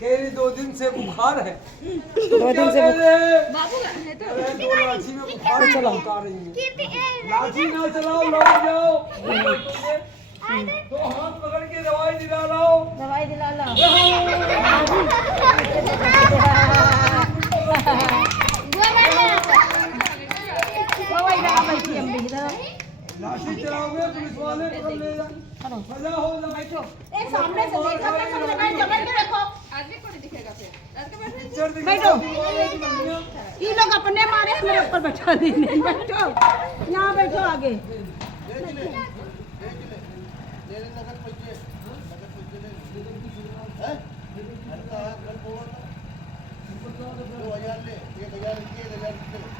कह रही 2 दिन से बुखार है। 2 दिन से बाबू है तो अरे 2 लाठी में बुखार चलो। बता रही है। लाठी ना चलाओ, लौट जाओ। तो हाथ पकड़ के दवाई दिला लाओ। दवाई दिला लो। लाठी चलाओगे पुलिस वाले पकड़ ले जाए। मजा हो जा। बैठो। सामने से देखो तो सब लगाए जबल के रखो। आदमी को नहीं दिखेगा फिर पिक्चर बैठो। ये लोग अपने मारे मेरे ऊपर बैठा देने। बैठो यहाँ बैठो आगे। ले 2000 ले 1000 ले 1000